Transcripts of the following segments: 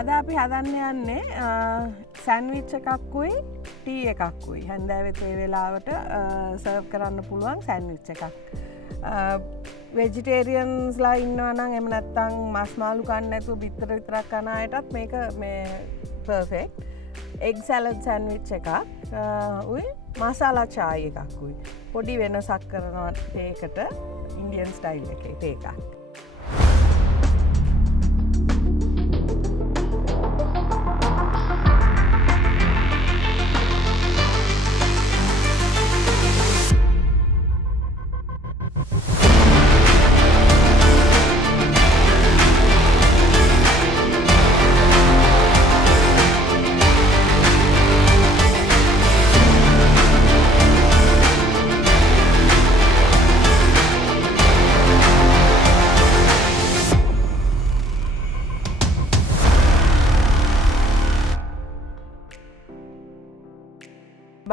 අද අපි හදන්න යන්නේ සෑන්ඩ්විච් එකක්කුයි ටී එකක්කුයි. හැන්දෑවෙත් ඒ වෙලාවට සර්ව් කරන්න පුළුවන් සෑන්ඩ්විච් එකක්. වෙජිටේරියන්ස්ලා ඉන්නවා නම් එහෙම නැත්නම් මස් මාළු කන්නේ නැතුව බිත්තර විතරක් කන අයටත් මේක මේ පර්ෆෙක්ට්. එග් සැලඩ් සෑන්ඩ්විච් එකක් උයි මසාලා චායි එකක්කුයි. පොඩි වෙනසක් කරනවා ඒකට ඉන්දියන් ස්ටයිල් එකේ එකක්.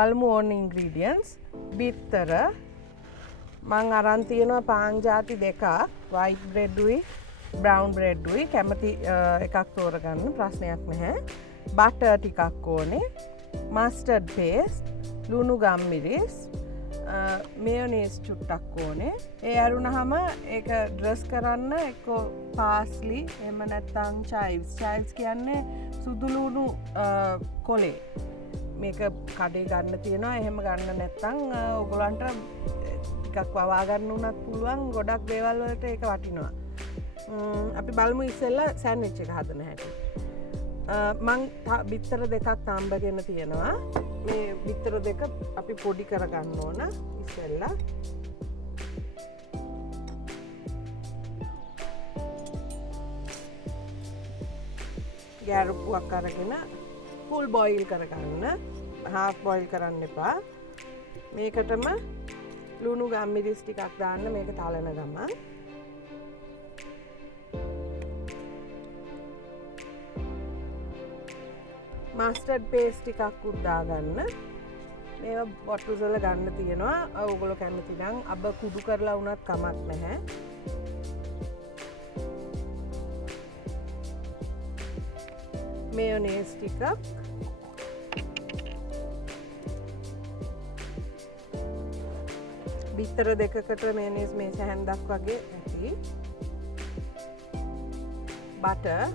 බලමු ඕන ඉන්ග්‍රීඩියන්ට්ස්. බිත්තර මං අරන් තියෙනවා පාන් ජාති දෙකක්. වයිට් බ්‍රෙඩ් උයි බ්‍රවුන් බ්‍රෙඩ් උයි කැමති එකක් තෝරගන්න ප්‍රශ්නයක් නැහැ. බටර් ටිකක් ඕනේ. මස්ටර්ඩ් පේස්ට්, ලුණු ගම්මිරිස්, මේයොනේස් චුට්ටක් ඕනේ. ඒ අරුණහම ඒක ඩ්‍රස් කරන්න එක්කෝ පාස්ලි එහෙම නැත්නම් චයිව්ස්. චයිව්ස් කියන්නේ සුදු ලුණු කොලේ. මේක කඩේ ගන්න තියෙනවා. එහෙම ගන්න නැත්නම් ඔයගොල්ලන්ට ටිකක් වවා ගන්න උනත් පුළුවන්. ගොඩක් දේවල් වලට ඒක වටිනවා. අපි බලමු ඉස්සෙල්ලා සෑන්ඩ්විච් එක හදන හැටි. මං බිත්තර දෙකක් තම්බගෙන තියෙනවා. මේ බිත්තර දෙක අපි පොඩි කරගන්න ඕන ඉස්සෙල්ලා. ගෑරුප්පුවක් අරගෙන ෆුල් බොයිල් කරගන්න. හාෆ් බොයිල් කරන්න එපා. මේකටම ලුණු ගම්මිරිස් ටිකක් දාන්න මේක තලන ගමන්. මස්ටර්ඩ් පේස්ට් ටිකක් උත් දාගන්න. මේවා බොටල්ස් වල ගන්න තියෙනවා. ඔයගොල්ලෝ කැමති නම් අබ කුඩු කරලා වුණත් කමක් නැහැ. මේයොනේස් ටිකක්, බිත්තර දෙකකට මේයොනේස් මේස හැන්දක් වගේ ඇති. බටර්.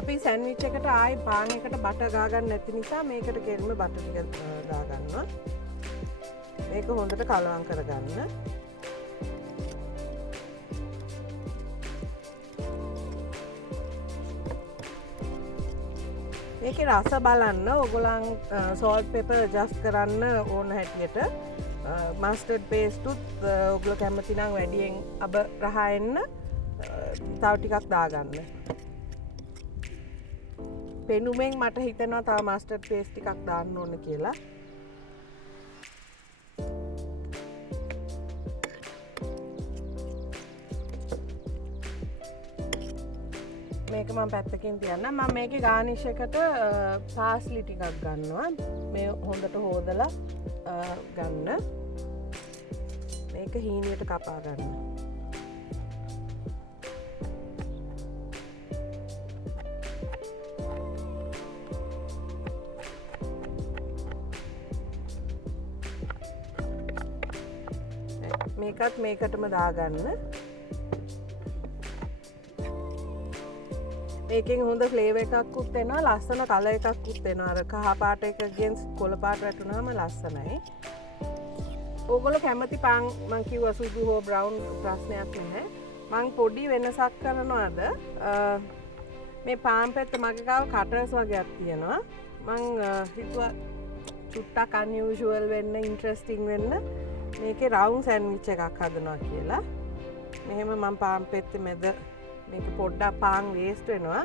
අපි සෑන්ඩ්විච් එකට ආයේ පාන් එකට බටර් ගාගන්න නැති නිසා මේකට කෙලින්ම බටර් ටික දාගන්නවා. මේක හොඳට කලවම් කරගන්න. මේකේ රස බලන්න ඔයගොල්ලන් සෝල්ට් පෙපර් ඇඩ්ජස්ට් කරන්න ඕන හැටියට. මස්ටර්ඩ් පේස්ට් උත් ඔයගොල්ලෝ කැමති නම් වැඩියෙන් අබ රහ එන්න තව ටිකක් දාගන්න. පෙනුමෙන් මට හිතෙනවා තව මස්ටර්ඩ් පේස්ට් ටිකක් දාන්න ඕන කියලා. මේක මම පැත්තකින් තියන්න. මම මේකේ ගානිෂ් එකට පාස්ලි ටිකක් ගන්නවා. මේ හොඳට හොදලා ගන්න. මේක හීනියට කපා ගන්න. මේකත් මේකටම දාගන්න. මේකෙන් හොඳ ෆ්ලේවර් එකක්කුත් එනවා, ලස්සන කලර් එකක්කුත් එනවා. අර කහ පාට එකකින් කොළ පාට වැටුනහම ලස්සනයි. ඕගොල්ලෝ කැමති පාන් මං කිව්වා සුදු හෝ බ්‍රවුන් ප්‍රශ්නයක් නැහැ. මං පොඩි වෙනසක් කරනවාද මේ පාන් පැත්ත මගේ ගාව කටර්ස් වගේක් තියෙනවා. මං හිතුවා චුට්ටක් අන්යුෂුවල් වෙන්න, ඉන්ටරෙස්ටිං වෙන්න මේකේ රවුන්ඩ් සෑන්ඩ්විච් එකක් හදනවා කියලා. මෙහෙම මම පාන් පෙත්තේ මැද මේක පොඩ්ඩක් පාන් වේස්ට් වෙනවා.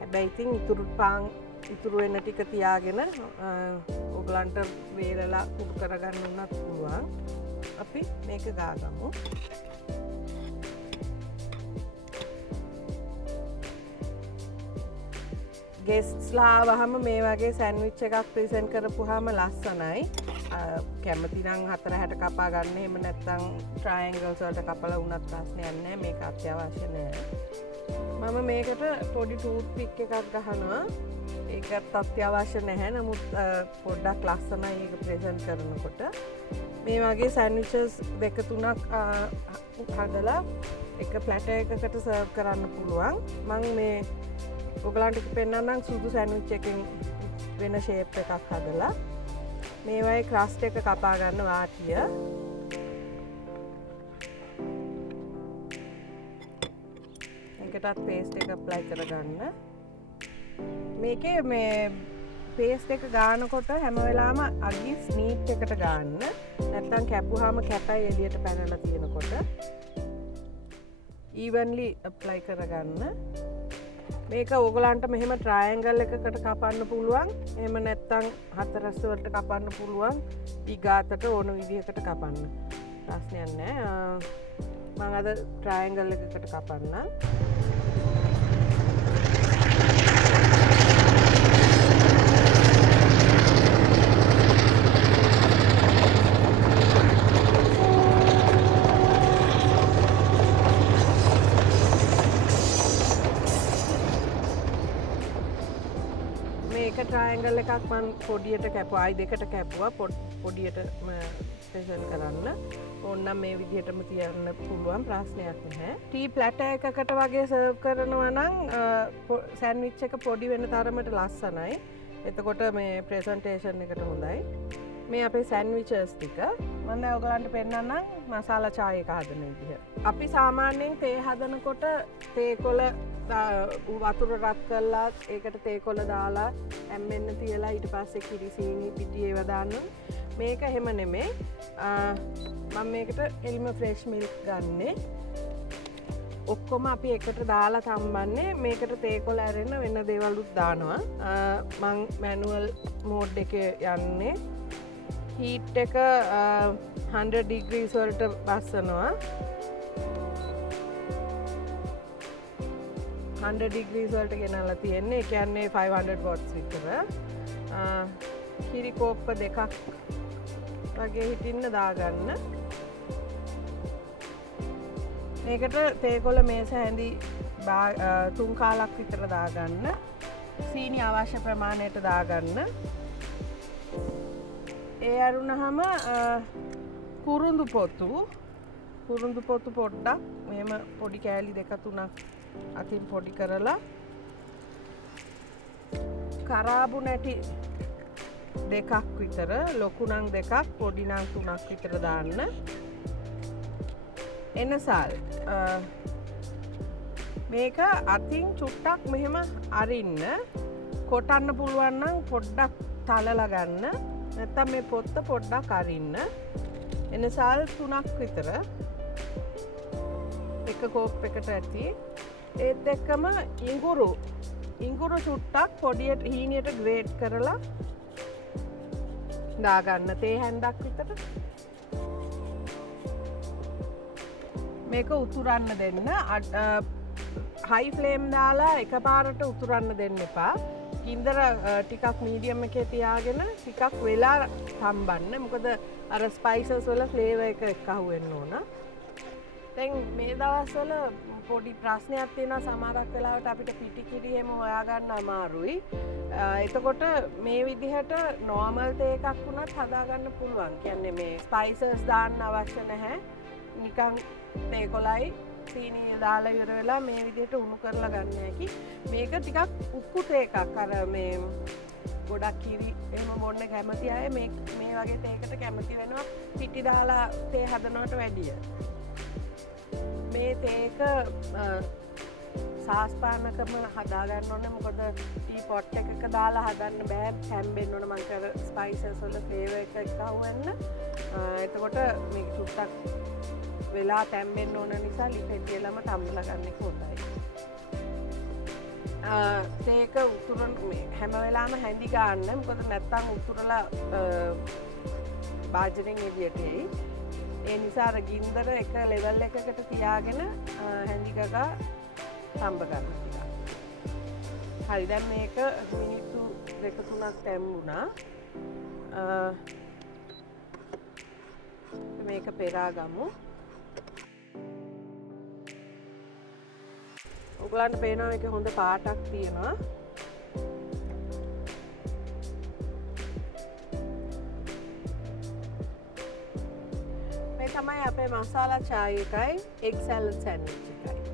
හැබැයි ඉතින් ඉතුරු වෙන ටික තියාගෙන ඔයගලන්ට වේලලා කුක් කරගන්න උනත් පුළුවන්. අපි මේක ගාගමු. ගෙස්ට්ස්ලා ආවහම මේ වගේ සෑන්ඩ්විච් එකක් ප්‍රෙසන්ට් කරපුවාම ලස්සනයි. කැමති නම් 4/6 කපා ගන්න. එහෙම නැත්නම් ට්‍රයැන්ගල්ස් වලට කපලා වුණත් ප්‍රශ්නයක් නැහැ. මේක අත්‍යවශ්‍ය නැහැ. මම මේකට පොඩි ටූත් පික් එකක් ගහනවා. ඒකත් අත්‍යවශ්‍ය නැහැ. නමුත් පොඩ්ඩක් ලස්සනයි ඒක ප්‍රෙසන්ට් කරනකොට. මේ වගේ සෑන්ඩ්විචස් 2-3ක් හදලා එක ප්ලැටර් එකකට සර්ව් කරන්න පුළුවන්. මම මේ ඔයගලන්ට පෙන්නන්නම් සුදු සෑන්ඩ්විච් එකකින් වෙන ෂේප් එකක් හදලා මේ වගේ ක්‍රස්ට් එක කපා ගන්න වාටිය. ඒකටත් පේස්ට් එක ඇප්ලයි කරගන්න. මේකේ මේ පේස්ට් එක ගානකොට හැම වෙලාවම අගි ස්නීප් එකට ගන්න. නැත්තම් කැපුවාම කැපයි එළියට පැනලා තියෙනකොට evenly apply කරගන්න. මේක ඕගලන්ට මෙහෙම ට්‍රයැන්ගල් එකකට කපන්න පුළුවන්. එහෙම නැත්තම් හතරස් වලට කපන්න පුළුවන්. ඊගාතට ඕන විදිහකට කපන්න. ප්‍රශ්නයක් නැහැ. මම අද ට්‍රයැන්ගල් එකකට කපන්නම්. ට්‍රයැන්ගල් එකක් මම පොඩියට කැපුවා. අයි දෙකට කැපුවා පොඩියට ප්‍රෙසන්ට් කරන්න. ඕනනම් මේ විදිහටම තියන්න පුළුවන් ප්‍රශ්නයක් නැහැ. ටී ප්ලැටර් එකකට වගේ සර්ව් කරනවා නම් සෑන්ඩ්විච් එක පොඩි වෙන තරමට ලස්සනයි. එතකොට මේ ප්‍රෙසන්ටේෂන් එකට හොඳයි. මේ අපේ සෑන්ඩ්විචස් ටික මම දැන් ඔයගලන්ට පෙන්නන්නම් මසාලා චාය එක හදන විදිහ. අපි සාමාන්‍යයෙන් තේ හදනකොට තේ කොළ වතුර රත් කරලා ඒකට තේ කොළ දාලා ඇම්මෙන්න තියලා ඊට පස්සේ කිරි සීනි පිටි ඒව දාන්න. මේක එහෙම නෙමෙයි. මම මේකට එල්ම ෆ්‍රෙෂ් මිල්ක් ගන්නෙ. ඔක්කොම අපි එකට දාලා තම්බන්නේ. මේකට තේ කොළ ඇරෙන්න වෙන දේවලුත් දානවා. මම මැනුවල් මෝඩ් එකේ යන්නේ. හීට් එක 100 ඩිග්‍රීස් වලට බස්සනවා. 100 ඩිග්‍රීස් වලට ගෙනල්ලා තියෙන්නේ. ඒ කියන්නේ 500 වොට්ස් විතර. කිරි කෝප්ප දෙකක් වගේ හිටින්න දාගන්න. මේකට තේකොළ මේස හැඳි 3 කාලක් විතර දාගන්න. සීනි අවශ්‍ය ප්‍රමාණයට දාගන්න. ඒ අරුණහම කුරුඳු පොතු පොඩ්ඩක් මෙහෙම පොඩි කෑලි 2-3ක් අතින් පොඩි කරලා කරාබු නැටි 2ක් විතර, ලොකු නම් 2ක්, පොඩි නම් 3ක් විතර දාන්න. එනසල් මේක අතින් චුට්ටක් මෙහෙම අරින්න. කොටන්න පුළුවන් නම් පොඩ්ඩක් තලලා ගන්න. නැත්තම් මේ පොත්ත පොඩ්ඩක් අරින්න. එනසල් 3ක් විතර එක කෝප් එකට ඇති. ඒත් එක්කම ඉඟුරු චුට්ටක් පොඩියට හීනියට ග්‍රේට් කරලා දාගන්න. තේ හැන්දක් විතර. මේක උතුරන්න දෙන්න. හයි ෆ්ලේම් දාලා එකපාරට උතුරන්න දෙන්න එපා. ගින්දර ටිකක් මීඩියම් එකේ තියාගෙන ටිකක් වෙලා තම්බන්න. මොකද අර ස්පයිසස් වල ෆ්ලේවර් එක එක්ක අහුවෙන්න ඕන. දැන් මේ දවස්වල පොඩි ප්‍රශ්නයක් තියෙනවා. සමහරක් වෙලාවට අපිට පිටි කිරි එහෙම හොයාගන්න අමාරුයි. එතකොට මේ විදිහට නෝමල් තේ එකක් වුණත් හදාගන්න පුළුවන්. කියන්නේ මේ ස්පයිසස් දාන්න අවශ්‍ය නැහැ. නිකන් තේ කොළයි සීනි දාලා ඉවර වෙලා මේ විදිහට උණු කරලා ගන්න හැකි. මේක ටිකක් උක්කු තේ එකක්. අර මේ ගොඩක් කිරි එහෙම බොන්න කැමති අය මේ වගේ තේකට කැමති වෙනවා පිටි දාලා තේ හදනවට වැඩිය. මේ තේක සාස්පානකම හදාගන්න ඕනේ. මොකද ටී පොට් එකක දාලා හදන්න බෑ. හැම්බෙන්න ඕන. මං කර ස්පයිසස් වල ෆ්ලේවර් එක එකවන්න. එතකොට මේක චුට්ටක් වෙලා තැම්බෙන්න ඕන නිසා ලිපෙටියලම තම්බලා ගන්න එක හොඳයි. තේක උතුරන හැම වෙලාවම හැඳි ගන්න. මොකද නැත්තම් උතුරලා භාජනෙන් එළියට එයි. ඒ නිසා අර ගින්දර එක ලෙවල් එකකට තියාගෙන හැඳි ගගා තම්බ ගන්න ටිකක්. හරි, දැන් මේක මිනිත්තු 2-3ක් තැම්බුණා. මේක පෙරා ගමු. ඔයගලන්ට පේනවා මේකේ හොඳ පාටක් තියෙනවා. මේ තමයි අපේ මසාලා චායි එකයි එග් සැලඩ් සෑන්ඩ්විච් එකයි.